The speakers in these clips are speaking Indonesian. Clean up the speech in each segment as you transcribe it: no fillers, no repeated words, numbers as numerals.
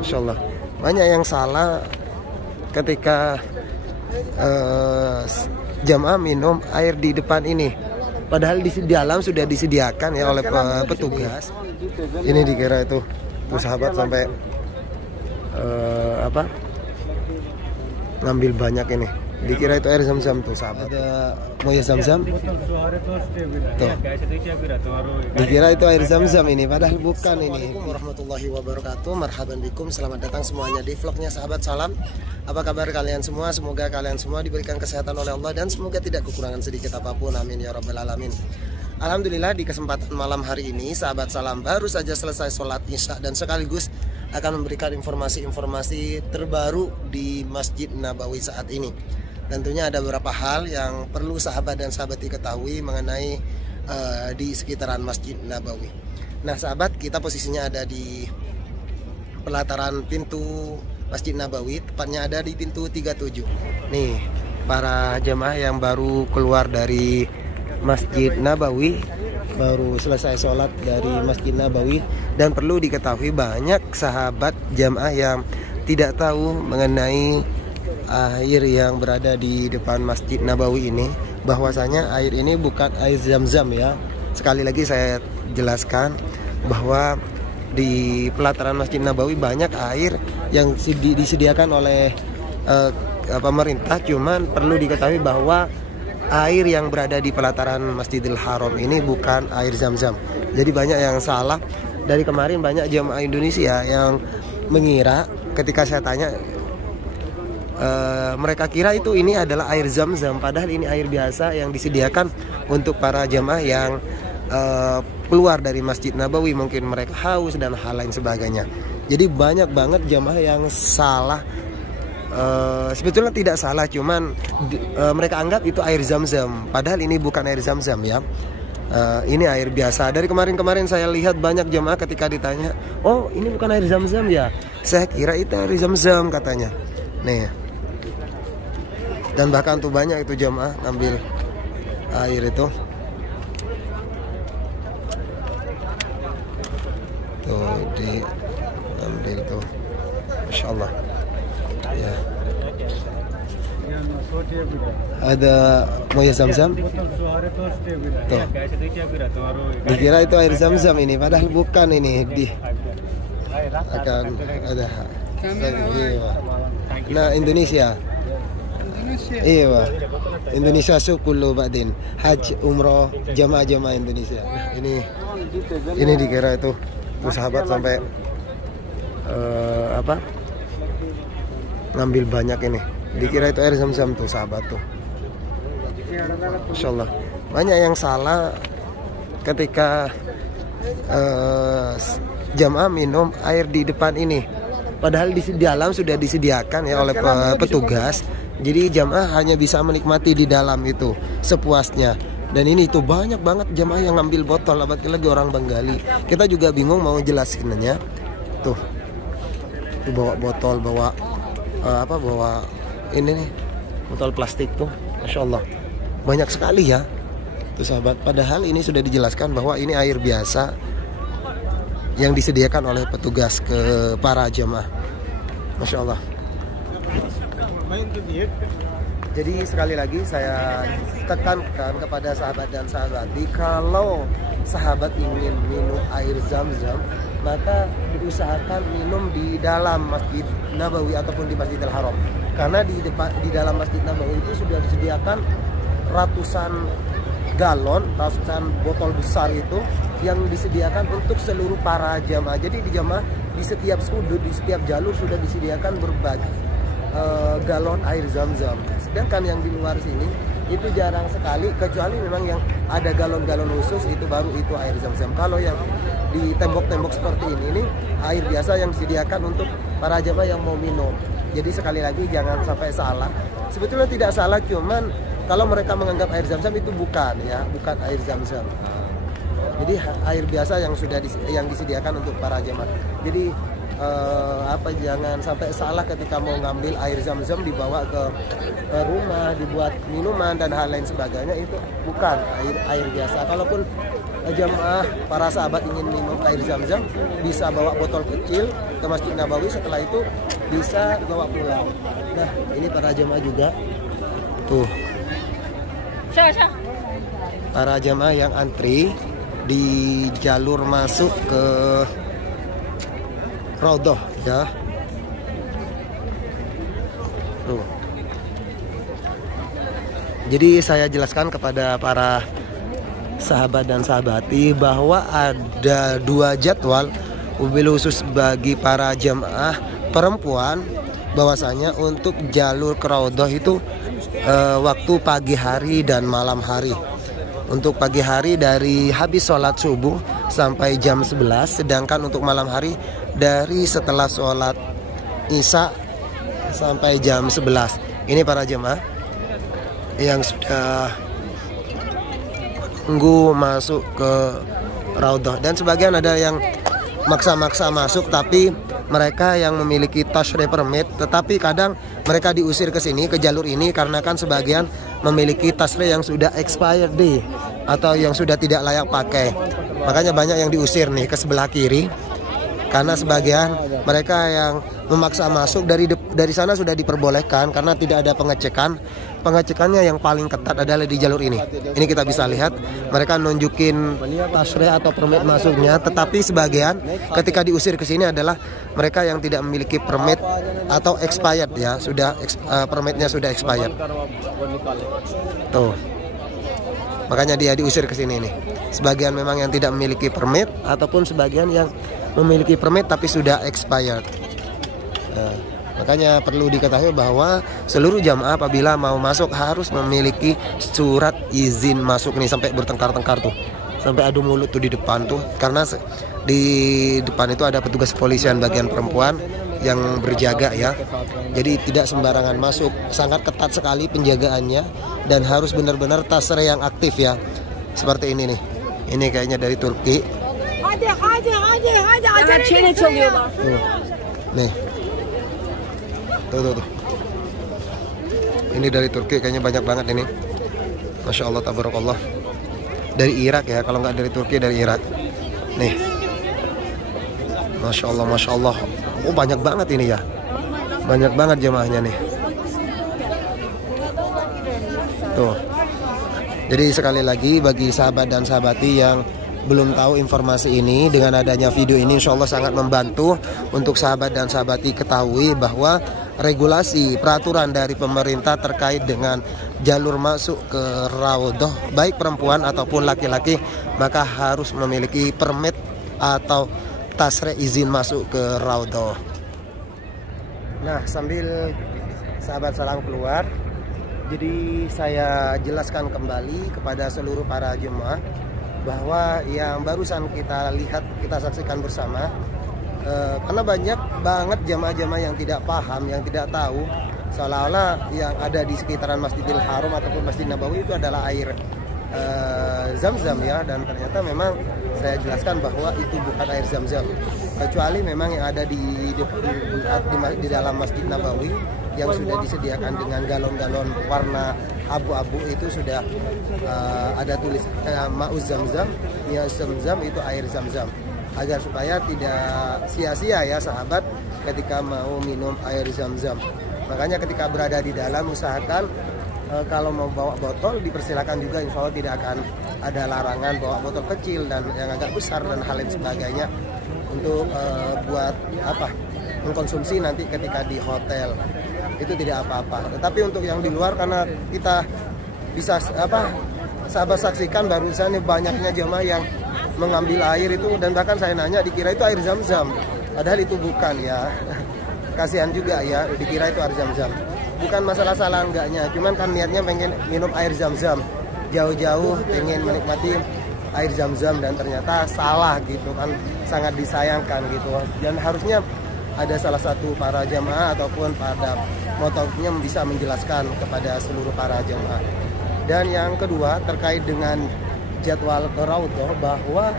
Masya Allah. Banyak yang salah ketika jamaah minum air di depan ini. Padahal di dalam sudah disediakan ya oleh petugas. Ini dikira itu tuh sahabat sampai ngambil banyak ini. Dikira itu air zam-zam tuh sahabat. Ada moya zam-zam. Tuh. Dikira itu air zam-zam ini, padahal bukan ini. Warahmatullahi wabarakatuh. Marhaban bikum. Selamat datang semuanya di vlognya sahabat salam. Apa kabar kalian semua? Semoga kalian semua diberikan kesehatan oleh Allah dan semoga tidak kekurangan sedikit apapun. Amin ya rabbal alamin. Alhamdulillah di kesempatan malam hari ini sahabat salam baru saja selesai sholat isya dan sekaligus akan memberikan informasi-informasi terbaru di Masjid Nabawi saat ini. Tentunya ada beberapa hal yang perlu sahabat dan sahabat diketahui mengenai di sekitaran Masjid Nabawi. Nah sahabat, kita posisinya ada di pelataran pintu Masjid Nabawi, tepatnya ada di pintu 37. Nih, para jemaah yang baru keluar dari Masjid Nabawi, baru selesai sholat dari Masjid Nabawi. Dan perlu diketahui banyak sahabat jemaah yang tidak tahu mengenai air yang berada di depan Masjid Nabawi ini, bahwasanya air ini bukan air zam-zam ya. Sekali lagi saya jelaskan bahwa di pelataran Masjid Nabawi banyak air yang disediakan oleh pemerintah, cuman perlu diketahui bahwa air yang berada di pelataran Masjidil Haram ini bukan air zam-zam. Jadi banyak yang salah. Dari kemarin banyak jemaah Indonesia yang mengira ketika saya tanya, mereka kira itu ini adalah air zam-zam, padahal ini air biasa yang disediakan untuk para jemaah yang keluar dari Masjid Nabawi, mungkin mereka haus dan hal lain sebagainya. Jadi banyak banget jemaah yang salah. Sebetulnya tidak salah, cuman mereka anggap itu air zam-zam, padahal ini bukan air zam-zam ya. Ini air biasa. Dari kemarin saya lihat banyak jemaah ketika ditanya, oh ini bukan air zam-zam ya, saya kira itu air zam-zam katanya. Nih, dan bahkan tuh banyak itu jemaah ngambil air itu. Tuh diambil tuh, Masya Allah ya. Ada moya zam-zam. Tuh. Dikira itu air zam-zam ini, padahal bukan ini. Akan ada. Nah Indonesia. Iya, Indonesia kullu ba'din. Haji, umroh, jamaah-jamaah Indonesia. Ini dikira itu tuh sahabat sampai ngambil banyak ini. Dikira itu air zam-zam tuh sahabat tuh. Masya Allah. Banyak yang salah ketika jamaah minum air di depan ini. Padahal di dalam sudah disediakan ya oleh petugas. Jadi jamaah hanya bisa menikmati di dalam itu sepuasnya. Dan ini tuh banyak banget jamaah yang ngambil botol, apalagi lagi orang Bengali. Kita juga bingung mau jelasinnya. Tuh bawa botol, bawa ini nih, botol plastik tuh, Masya Allah banyak sekali ya tuh sahabat. Padahal ini sudah dijelaskan bahwa ini air biasa yang disediakan oleh petugas ke para jemaah. Masya Allah. Jadi sekali lagi saya tekankan kepada sahabat dan sahabati, kalau sahabat ingin minum air zam-zam, maka diusahakan minum di dalam Masjid Nabawi ataupun di Masjidil Haram. Karena di dalam Masjid Nabawi itu sudah disediakan ratusan galon, ratusan botol besar itu yang disediakan untuk seluruh para jamaah. Jadi di jamaah di setiap sudut, di setiap jalur sudah disediakan berbagai galon air zam-zam. Sedangkan yang di luar sini itu jarang sekali, kecuali memang yang ada galon-galon khusus itu baru itu air zam-zam. Kalau yang di tembok-tembok seperti ini air biasa yang disediakan untuk para jamaah yang mau minum. Jadi sekali lagi jangan sampai salah. Sebetulnya tidak salah, cuman kalau mereka menganggap air zam-zam itu bukan ya, bukan air zam-zam. Jadi air biasa yang sudah yang disediakan untuk para jemaah. Jadi jangan sampai salah ketika mau ngambil air zam-zam dibawa ke rumah, dibuat minuman dan hal lain sebagainya. Itu bukan air biasa. Kalaupun jamaah para sahabat ingin minum air zam-zam, bisa bawa botol kecil ke Masjid Nabawi, setelah itu bisa dibawa pulang. Nah, ini para jamaah juga tuh, para jamaah yang antri di jalur masuk ke Raudhah ya. Tuh. Jadi saya jelaskan kepada para sahabat dan sahabati bahwa ada 2 jadwal mobil khusus bagi para jamaah perempuan, bahwasanya untuk jalur ke Raudhah itu waktu pagi hari dan malam hari. Untuk pagi hari dari habis sholat subuh sampai jam 11, sedangkan untuk malam hari dari setelah sholat isya sampai jam 11. Ini para jemaah yang sudah menunggu masuk ke Raudhah, dan sebagian ada yang maksa-maksa masuk, tapi mereka yang memiliki tashrih permit, tetapi kadang mereka diusir ke sini, ke jalur ini, karena kan sebagian memiliki tashrih yang sudah expired day atau yang sudah tidak layak pakai. Makanya banyak yang diusir nih ke sebelah kiri, karena sebagian mereka yang memaksa masuk dari sana sudah diperbolehkan karena tidak ada pengecekan. Pengecekannya yang paling ketat adalah di jalur ini. Ini kita bisa lihat mereka nunjukin tashrih atau permit masuknya, tetapi sebagian ketika diusir ke sini adalah mereka yang tidak memiliki permit atau expired ya, sudah permitnya sudah expired. Tuh. Makanya dia diusir ke sini nih. Sebagian memang yang tidak memiliki permit, ataupun sebagian yang memiliki permit tapi sudah expired. Nah, makanya perlu diketahui bahwa seluruh jamaah apabila mau masuk harus memiliki surat izin masuk nih. Sampai bertengkar-tengkar tuh, sampai adu mulut tuh di depan tuh, karena di depan itu ada petugas kepolisian bagian perempuan yang berjaga ya. Jadi tidak sembarangan masuk, sangat ketat sekali penjagaannya, dan harus benar-benar tashrih yang aktif ya. Seperti ini nih. Ini kayaknya dari Turki. Nih. Tuh. Ini dari Turki, kayaknya banyak banget ini. Masya Allah, tabarakallah. Dari Irak ya, kalau nggak dari Turki dari Irak. Nih. Masya Allah, Masya Allah. Oh, banyak banget ini ya. Banyak banget jemaahnya nih. Tuh. Jadi sekali lagi bagi sahabat dan sahabati yang belum tahu informasi ini, dengan adanya video ini insya Allah sangat membantu untuk sahabat dan sahabati ketahui bahwa regulasi peraturan dari pemerintah terkait dengan jalur masuk ke Raudhah, baik perempuan ataupun laki-laki, maka harus memiliki permit atau tashrih izin masuk ke Raudhah. Nah, sambil sahabat salam keluar, jadi saya jelaskan kembali kepada seluruh para jemaah bahwa yang barusan kita lihat, kita saksikan bersama, karena banyak banget jamaah-jamaah yang tidak paham, yang tidak tahu, seolah-olah yang ada di sekitaran Masjidil Haram ataupun Masjid Nabawi itu adalah air zam-zam ya, dan ternyata memang saya jelaskan bahwa itu bukan air zam-zam, kecuali memang yang ada di dalam Masjid Nabawi yang sudah disediakan dengan galon-galon warna abu-abu, itu sudah ada tulisan ma'uz zam-zam, ya zam-zam itu air zam-zam, agar supaya tidak sia-sia ya sahabat ketika mau minum air zam-zam. Makanya ketika berada di dalam usahakan kalau mau bawa botol dipersilakan juga, insya Allah tidak akan ada larangan bawa botol kecil dan yang agak besar dan hal lain sebagainya untuk buat apa, mengkonsumsi nanti ketika di hotel, itu tidak apa-apa. Tetapi untuk yang di luar, karena kita bisa apa, sahabat saksikan barusan banyaknya jemaah yang mengambil air itu, dan bahkan saya nanya dikira itu air zam-zam, padahal itu bukan ya. Kasihan juga ya, dikira itu air zam-zam. Bukan masalah salah enggaknya, cuman kan niatnya pengen minum air zam-zam, jauh-jauh pengen menikmati air zam-zam, dan ternyata salah gitu kan, sangat disayangkan gitu. Dan harusnya ada salah satu para jamaah ataupun pada motornya bisa menjelaskan kepada seluruh para jamaah. Dan yang kedua terkait dengan jadwal ke Raudhah, bahwa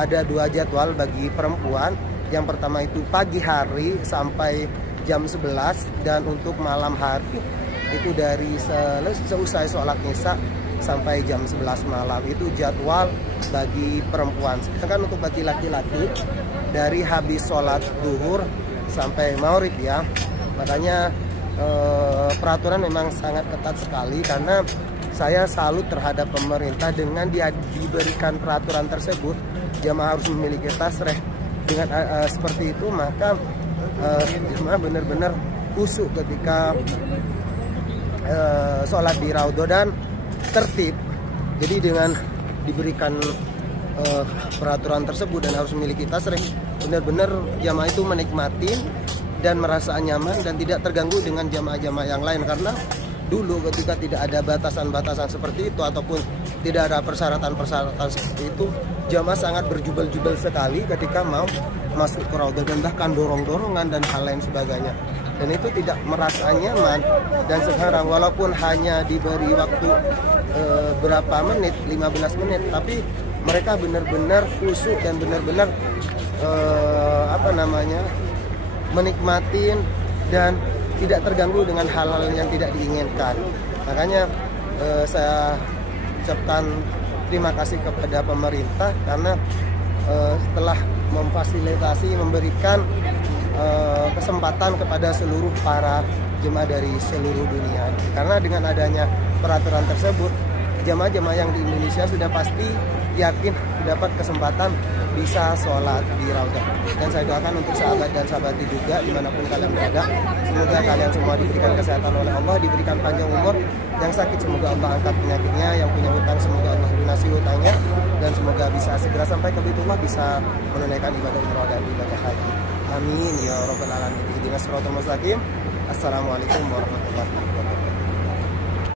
ada 2 jadwal bagi perempuan. Yang pertama itu pagi hari sampai jam 11, dan untuk malam hari itu dari selesai sholat Isya sampai jam 11 malam. Itu jadwal bagi perempuan. Sedangkan untuk bagi laki-laki dari habis sholat zuhur sampai maghrib ya. Makanya peraturan memang sangat ketat sekali, karena saya salut terhadap pemerintah dengan dia diberikan peraturan tersebut. Jamaah harus memiliki tasreh. Dengan seperti itu maka jemaah benar-benar khusyuk ketika sholat di Raudhah dan tertib. Jadi dengan diberikan peraturan tersebut dan harus memiliki tasreh, benar-benar jamaah itu menikmati dan merasa nyaman dan tidak terganggu dengan jamaah-jamaah yang lain. Karena dulu ketika tidak ada batasan-batasan seperti itu ataupun tidak ada persyaratan-persyaratan seperti itu, jamaah sangat berjubel-jubel sekali ketika mau masuk ke Raudhah, dan bahkan dorong-dorongan dan hal lain sebagainya. Dan itu tidak merasa nyaman. Dan sekarang walaupun hanya diberi waktu berapa menit, 15 menit, tapi mereka benar-benar khusyuk dan benar-benar menikmatin dan tidak terganggu dengan hal-hal yang tidak diinginkan. Makanya saya ucapkan terima kasih kepada pemerintah karena setelah memfasilitasi, memberikan kesempatan kepada seluruh para jemaah dari seluruh dunia. Karena dengan adanya peraturan tersebut, jemaah-jemaah yang di Indonesia sudah pasti yakin dapat kesempatan bisa sholat di Raudhah. Dan saya doakan untuk sahabat dan sahabati juga dimanapun kalian berada, semoga kalian semua diberikan kesehatan oleh Allah, diberikan panjang umur. Yang sakit semoga Allah angkat penyakitnya, yang punya hutang semoga Allah lunasi hutangnya, dan semoga bisa segera sampai ke Baitullah, bisa menunaikan ibadah umrah dan ibadah haji. Amin ya rabbal alamin. Ihdinas siratal mustaqim. Assalamualaikum warahmatullahi wabarakatuh.